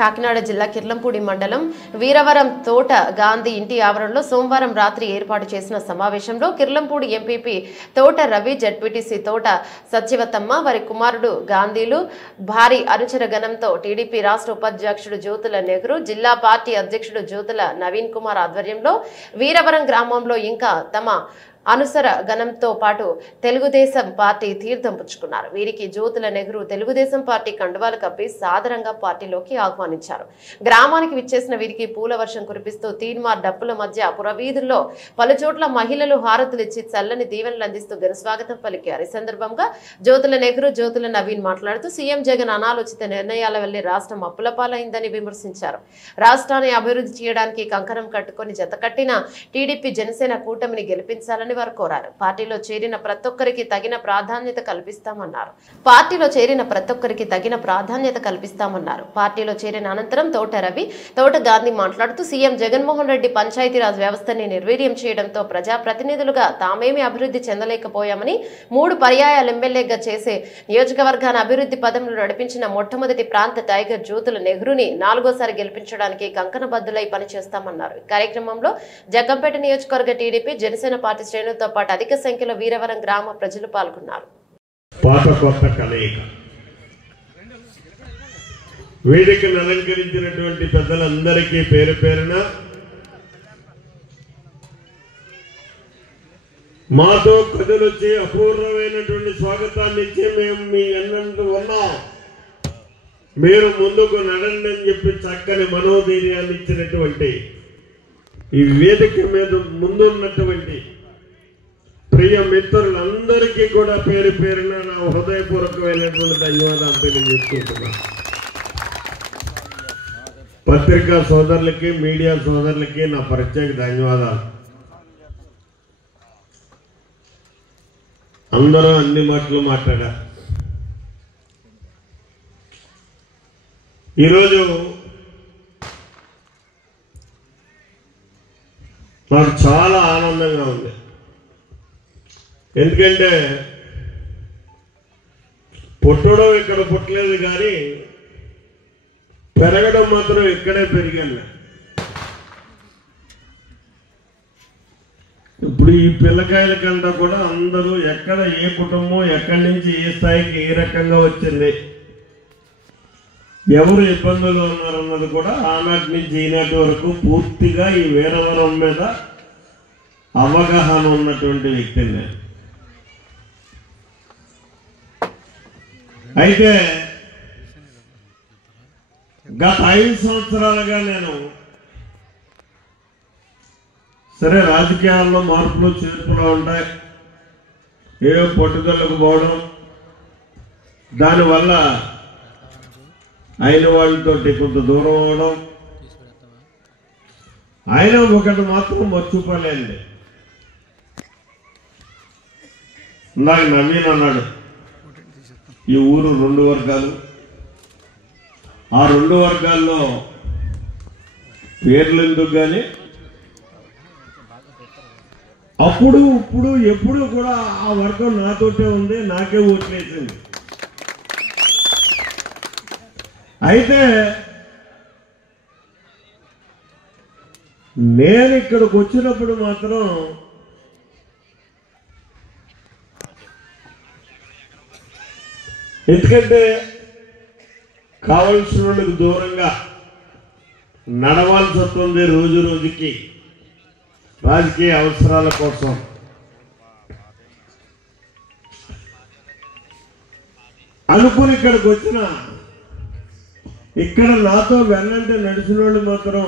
కాకినాడ జిల్లా కిర్లంపూడి మండలం వీరవరం తోట గాంధీ ఇంటి ఆవరణలో సోమవారం రాత్రి ఏర్పాటు చేసిన సమావేశంలో కిర్లంపూడి ఎంపీపీ తోట రవి, జడ్పీటీసీ తోట సత్యవతమ్మ, వారి కుమారుడు గాంధీలు భారీ అనుచర గణంతో టీడీపీ రాష్ట్ర ఉపాధ్యక్షుడు జ్యోతుల నెహ్రూ, జిల్లా పార్టీ అధ్యక్షుడు జ్యోతుల నవీన్ కుమార్ ఆధ్వర్యంలో వీరవరం గ్రామంలో ఇంకా తమ అనుసర గణంతో పాటు తెలుగుదేశం పార్టీ తీర్థం పుచ్చుకున్నారు. వీరికి జ్యోతుల నెహ్రూ తెలుగుదేశం పార్టీ కండువాలు కప్పి సాదరంగా పార్టీలోకి ఆహ్వానించారు. గ్రామానికి విచ్చేసిన వీరికి పూల వర్షం కురిపిస్తూ తీన్మార్ డప్పుల మధ్య పురవీధుల్లో పలుచోట్ల మహిళలు హారతులిచ్చి చల్లని దీవెనలు అందిస్తూ ఘనస్వాగతం పలికారు. ఈ సందర్భంగా జ్యోతుల నెహ్రూ, జ్యోతుల నవీన్ మాట్లాడుతూ సీఎం జగన్ అనాలోచిత నిర్ణయాల వల్లే రాష్ట్రం అప్పుల పాలైందని విమర్శించారు. రాష్ట్రాన్ని అభివృద్ధి చేయడానికి కంకణం కట్టుకుని జతకట్టిన టీడీపీ జనసేన కూటమిని గెలిపించాలని వారు కోరారు. పార్టీలో చేరిన ప్రతి ఒక్కరికి తగిన ప్రాధాన్యత కల్పిస్తామన్నారు. పార్టీలో చేరిన అనంతరం తోట రవి, తోట గాంధీ మాట్లాడుతూ సీఎం జగన్మోహన్ రెడ్డి పంచాయతీరాజ్ వ్యవస్థని నిర్వీర్యం చేయడంతో ప్రజాప్రతినిధులుగా తామేమీ అభివృద్ధి చెందలేకపోయామని, 3 పర్యాయాలు ఎమ్మెల్యేగా చేసే నియోజకవర్గాన్ని అభివృద్ధి పదంలో నడిపించిన మొట్టమొదటి ప్రాంత టైగర్ జ్యోతుల నెహ్రూని 4వసారి గెలిపించడానికి కంకణబద్దులై పనిచేస్తామన్నారు. ఈ కార్యక్రమంలో జగ్గంపేట నియోజకవర్గ టీడీపీ, జనసేన పార్టీ శ్రేణులతో పాటు అధిక సంఖ్యలో వీరవరం గ్రామ ప్రజలు పాల్గొన్నారు. పాత కొత్త కలయిక వేదికను అలంకరించినటువంటి పెద్దలందరికీ పేరు పేరున మాతో కథలొచ్చి అపూర్వమైనటువంటి స్వాగతాన్ని ఇచ్చి మేము మీ అన్నంటూ ఉన్నాం, మీరు ముందుకు నడండి అని చెప్పి చక్కని మనోధైర్యాన్ని ఇచ్చినటువంటి ఈ వేదిక మీద ముందున్నటువంటి ప్రియ మిత్రులందరికీ కూడా పేరు పేరున నా హృదయపూర్వకమైనటువంటి ధన్యవాదాలు తెలియజేసుకుంటున్నాను. పత్రికా సోదరులకి, మీడియా సోదరులకి నా ప్రత్యేక ధన్యవాదాలు. అందరూ అన్ని మాటలు మాట్లాడారు. ఈరోజు నాకు చాలా ఆనందంగా ఉంది. ఎందుకంటే పుట్టడం ఇక్కడ పుట్టలేదు, కానీ పెరగడం మాత్రం ఇక్కడే పెరిగాను. ఇప్పుడు ఈ పిల్లకాయల కంటే కూడా అందరూ ఎక్కడ ఏ కుటుంబం ఎక్కడి నుంచి ఏ స్థాయికి ఏ రకంగా వచ్చింది, ఎవరు ఇబ్బందుల్లో ఉన్నారన్నది కూడా ఆనాటి నుంచి ఈనాటి వరకు పూర్తిగా ఈ వీరవరం మీద అవగాహన ఉన్నటువంటి వ్యక్తిని నేను. అయితే గత 5 సంవత్సరాలుగా నేను సరే రాజకీయాల్లో మార్పులు చేర్పులు ఉంటాయి, ఏవో పట్టుదలకు పోవడం, దానివల్ల అయిన వాళ్ళతో కొంత దూరం అవడం. ఆయన ఒకటి మాత్రం మర్చిపోలేండి, ఇందాక నవీన్ అన్నాడు, ఈ ఊరు 2 వర్గాలు, ఆ 2 వర్గాల్లో పేర్లు ఎందుకు కానీ అప్పుడు ఇప్పుడు ఎప్పుడు కూడా ఆ వర్గం నాతోటే ఉంది, నాకే ఓట్లేసింది. అయితే నేను ఇక్కడికి వచ్చినప్పుడు మాత్రం ఎందుకంటే కావలసిన వాళ్ళకి దూరంగా నడవాల్సి వస్తుంది రోజు రోజుకి రాజకీయ అవసరాల కోసం. అనుకుని ఇక్కడికి వచ్చిన ఇక్కడ నాతో వెన్నంటే నడిచిన వాళ్ళు మాత్రం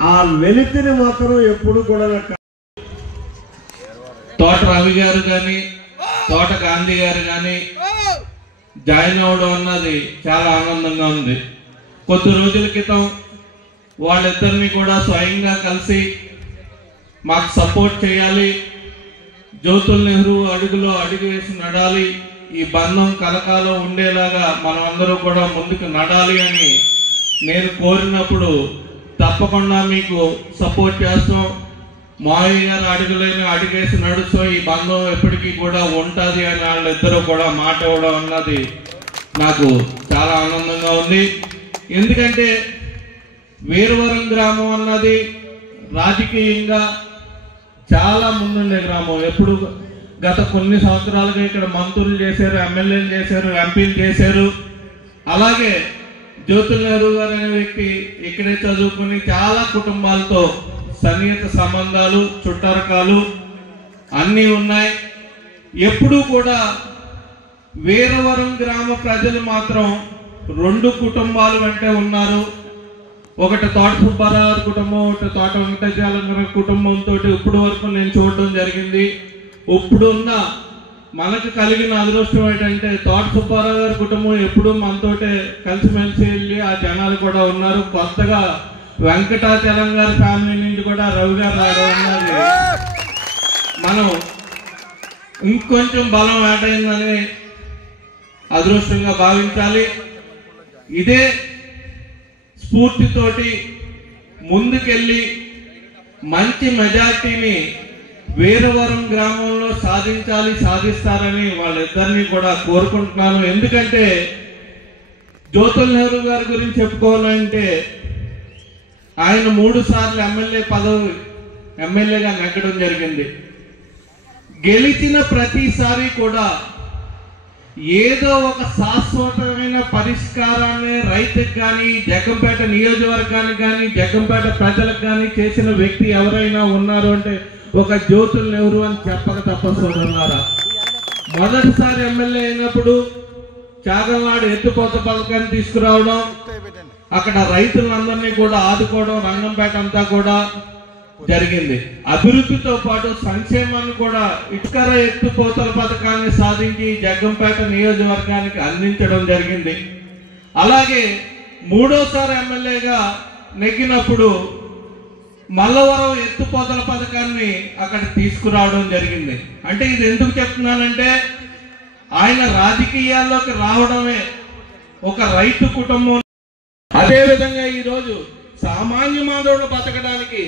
ఆ వెలితిని మాత్రం ఎప్పుడు కూడా తోట రవి గారు కానీ తోట గాంధీ గారు కానీ జాయిన్ అవడం అన్నది చాలా ఆనందంగా ఉంది. కొద్ది రోజుల క్రితం వాళ్ళిద్దరిని కూడా స్వయంగా కలిసి మాకు సపోర్ట్ చేయాలి, జ్యోతుల నెహ్రూ అడుగులో అడుగు వేసి నడాలి, ఈ బంధం కలకాలం ఉండేలాగా మనం అందరూ కూడా ముందుకు నడాలి అని నేను కోరినప్పుడు తప్పకుండా మీకు సపోర్ట్ చేస్తాం, మావయ్య గారు అడుగులైన అడుగేసి నడుస్తాం, ఈ బంధం ఎప్పటికీ కూడా ఉంటుంది అని వాళ్ళిద్దరూ కూడా మాట ఇవ్వడం అన్నది నాకు చాలా ఆనందంగా ఉంది. ఎందుకంటే వీరవరం గ్రామం అన్నది రాజకీయంగా చాలా ముందుండే గ్రామం. ఎప్పుడు గత కొన్ని సంవత్సరాలుగా ఇక్కడ మంత్రులు చేశారు, ఎమ్మెల్యేలు చేశారు, ఎంపీలు చేశారు. అలాగే జ్యోతుల నెహ్రూ గారు అనే వ్యక్తి ఇక్కడే చదువుకుని చాలా కుటుంబాలతో సన్నిహిత సంబంధాలు, చుట్టరకాలు అన్నీ ఉన్నాయి. ఎప్పుడూ కూడా వీరవరం గ్రామ ప్రజలు మాత్రం రెండు కుటుంబాలు వెంటే ఉన్నారు. ఒకటి తోట సుబ్బారావు గారి కుటుంబం, ఒకటి తోట వెంకటేశ్వర గారి కుటుంబంతో ఇప్పటి వరకు నేను చూడడం జరిగింది. ఇప్పుడున్న మనకు కలిగిన అదృష్టం ఏంటంటే తోట సుబ్బారావు గారి కుటుంబం ఎప్పుడూ మనతోటే కలిసిమెలిసి వెళ్ళి ఆ జనాలు కూడా ఉన్నారు. కొత్తగా వెంకటాచలం గారి ఫ్యామిలీ నుంచి కూడా రవి గారు రావడం ఉన్నది. మనం ఇంకొంచెం బలం యాడ్ అయిందని అదృష్టంగా భావించాలి. ఇదే స్ఫూర్తితోటి ముందుకెళ్ళి మంచి మెజార్టీని వీరవరం గ్రామంలో సాధిస్తారని వాళ్ళిద్దరినీ కూడా కోరుకుంటున్నాను. ఎందుకంటే జ్యోతుల నెహ్రూ గారి గురించి చెప్పుకోవాలంటే ఆయన 3 సార్లు ఎమ్మెల్యేగా నెగ్గడం జరిగింది. గెలిచిన ప్రతిసారి కూడా ఏదో ఒక శాశ్వతమైన పరిష్కారాన్ని రైతుకు కానీ, జగ్గంపేట నియోజకవర్గానికి కానీ, జగ్గంపేట ప్రజలకు కానీ చేసిన వ్యక్తి ఎవరైనా ఉన్నారు అంటే ఒక జ్యోతుల నెహ్రూ అని చెప్పక తప్పసోదరులారా. మొదటిసారి ఎమ్మెల్యే అయినప్పుడు చాగల్నాడు ఎత్తిపోత పథకాన్ని తీసుకురావడం, అక్కడ రైతులందరినీ కూడా ఆదుకోవడం, రంగంపేట అంతా కూడా జరిగింది. అభివృద్ధితో పాటు సంక్షేమాన్ని కూడా ఇటుకర ఎత్తిపోతల పథకాన్ని సాధించి జగ్గంపేట నియోజకవర్గానికి అందించడం జరిగింది. అలాగే 3వసారి ఎమ్మెల్యేగా నెగ్గినప్పుడు మల్లవరం ఎత్తిపోతల పథకాన్ని అక్కడ తీసుకురావడం జరిగింది. అంటే ఇది ఎందుకు చెప్తున్నానంటే ఆయన రాజకీయాల్లోకి రావడమే ఒక రైతు కుటుంబం. అదేవిధంగా ఈరోజు సామాన్య మానవుడు బతకడానికి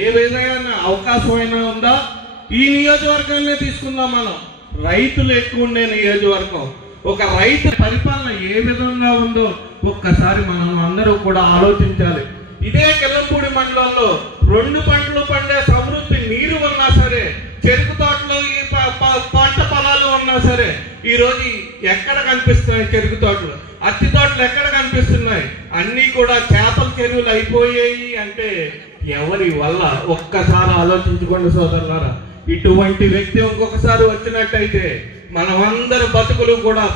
ఏ విధమైన అవకాశం అయినా ఉందా? ఈ నియోజకవర్గాన్ని తీసుకుందాం. మనం రైతులు ఎక్కువ ఉండే నియోజకవర్గం. ఒక రైతు పరిపాలన ఏ విధంగా ఉందో ఒక్కసారి మనం అందరూ కూడా ఆలోచించాలి. ఇదే కిల్లంపూడి మండలంలో 2 పంటలు పండే సమృద్ధి నీరు ఉన్నా సరే, చెరుకు తోటలో ఈ పంట పొలాలు ఉన్నా సరే ఈరోజు ఎక్కడ కనిపిస్తున్నాయి? చెరుకు తోటలు, అత్తి తోటలు ఎక్కడ కనిపిస్తున్నాయి? అన్నీ కూడా చేపల చెరువులు అయిపోయాయి. అంటే ఎవరి వల్ల? ఒక్కసారి ఆలోచించుకోండి సోదరులారా. ఇటువంటి వ్యక్తి ఇంకొకసారి వచ్చినట్టయితే మనమందరి బతుకులు కూడా